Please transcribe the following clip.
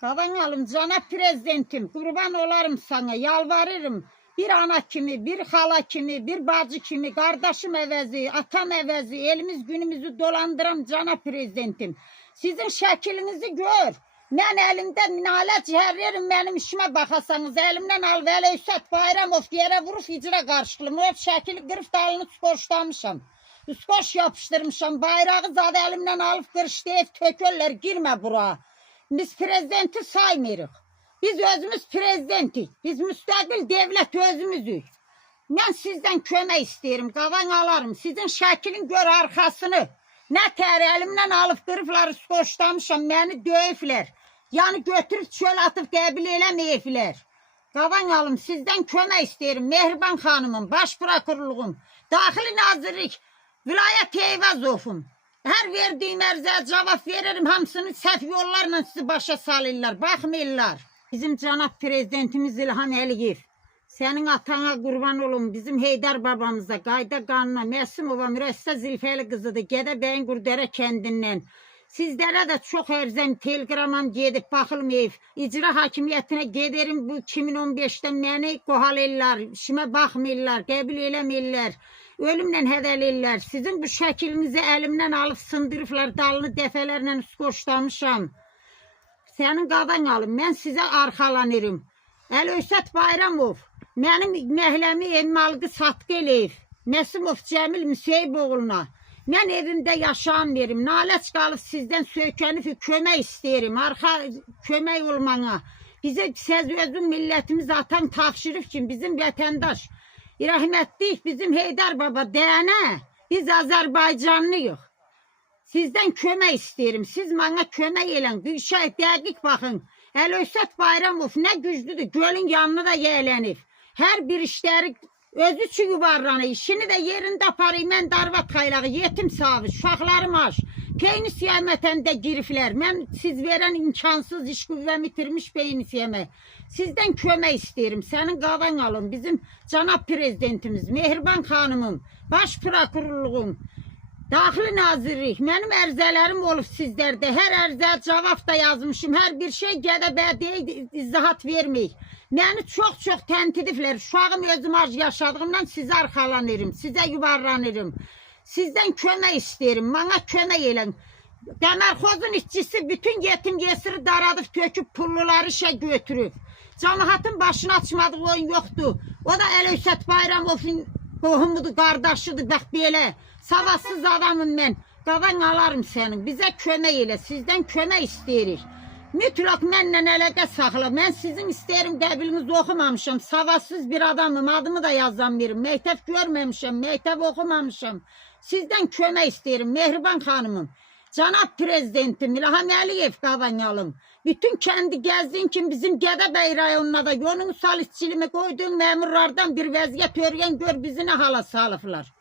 Qaban alım cənab prezidentim, qurban olarım sana, yalvarırım. Bir ana kimi, bir hala kimi, bir bacı kimi, kardeşim əvəzi, atam əvəzi, elimiz günümüzü dolandıran cənab prezidentim. Sizin şəklinizi gör. Mən əlimdə minalə cəhərlərim, mənim işimə baxasanız, əlimdən al Vəli Hüsət Bayramov yerə vurub icra qarşılım. O şəkili qırıb dalını skoşlamışam. Skoş yapışdırmışam, bayrağı zad əlimdən alıb qırışlayıb tökürlər, girmə bura. Biz prezidenti saymırıq. Biz özümüz prezidentik. Biz müstəqil devlet özümüzük. Mən sizdən kömək istəyirəm, qavan alarım. Sizin şəklin gör arxasını. Nə tər əlimdən alıb qırıbları skoşlamışam, məni döyüblər. Yani götürüb çöl atıb qəbil eləməyiblər. Qavan alım, sizdən kömək istəyirəm. Mehriban xanımım, baş prokurorluğum, Daxili Nazirlik, Vilayət Eyvazovum. Her verdiğim ərzəyə cavab veririm, hamısını səhv yollarla sizi başa salırlar, baxmırlar. Bizim cənab prezidentimiz İlham Əliyev, senin atana qurban olun, bizim Heydər babamıza, qayda qanuna, Məsimova Mürəssə Zilfəli qızıdır, Gədəbəyin Qurdərə kəndindən. Sizlərə də çox ərzəm, telegramam gedib baxılmayıb, icra hakimiyyətinə gederim, bu 2015'də məni qohalırlar, işimə baxmırlar, qəbil eləmirlər. Ölümlə hədəlirlər. Sizin bu şəklinizi əlimdən alıb sındırıblar, dalını dəfələrlə skoşlamışam. Sənin qadan alım, mən sizə arxalanırım. Vəli Hüsət Bayramov, mənim məhləmi emmalqı satqı eləyib. Məsimov Cəmil Müseyboğlu'na. Mən evimdə yaşamıyorum. Naləç qalıb sizdən söykənib kömək istəyirəm. Arxa kömək olmana. Bizə özün millətimiz atan tapşırıb ki, bizim vətəndaş. Rəhmətlik bizim Heydər baba dəyənə, biz Azərbaycanlıyıq. Sizdən kömək istəyirəm, siz bana kömək elən, bir şey dəqiq baxın. Vəli Hüsət Bayramov nə güclüdür, gölün yanını da yələnib. Hər bir işləri özü üçün yuvarlanır, işini də yerində aparır. Mən darvat xaylağı, yetim sahibi, uşaqlarım aç. Pensiya mətəndə giriflər. Mən siz verən imkansız iş qüvvəm itirmiş pensiya. Sizdən kömək istəyirəm. Sənin qavan alın. Bizim cənab prezidentimiz, Mehriban xanımım, baş prokurorluğum, Daxili Nazirlik, mənim ərzələrim olub sizlərdə. Hər ərzəyə cavab da yazmışım. Hər bir şey Gədəbəyliyə izahat verməyik. Məni çox təntid ediblər. Uşağım özüm ac yaşadığımdan sizə arxalanırım, sizə yuvarlanırım. Sizdən kömək istəyirəm, bana kömək elən. Dəmərxozun işçisi bütün yetim yesiri daradıb, töküb pulluları işə götürüb. Cəmaatın başını açmadığı oyun yoxdur. O da Vəli Hüsət Bayramovun qohumudur, qardaşıdır, bax belə. Savadsız adamım mən. Qavan alarım sənin. Bizə kömək elə. Sizdən kömək istəyirik. Mütləq mənlə əlaqə saxla. Mən sizin istəyirəm, qəbilinizi oxumamışam. Savadsız bir adamım. Adımı da yazamıyorum. Məktəb görməmişəm. Məktəb oxumamışam. Sizdən kömək istəyirəm. Mehriban xanımım. Cənab prezidentim İlham Əliyev qavanalım. Bütün kəndi gəzdiyin kimi bizim Gədəbəy rayonuna da yolun sal işçilimi qoyduğun məmurlardan bir vəziyyət örgən gör bizi nə hala salıblar.